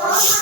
Oh, my.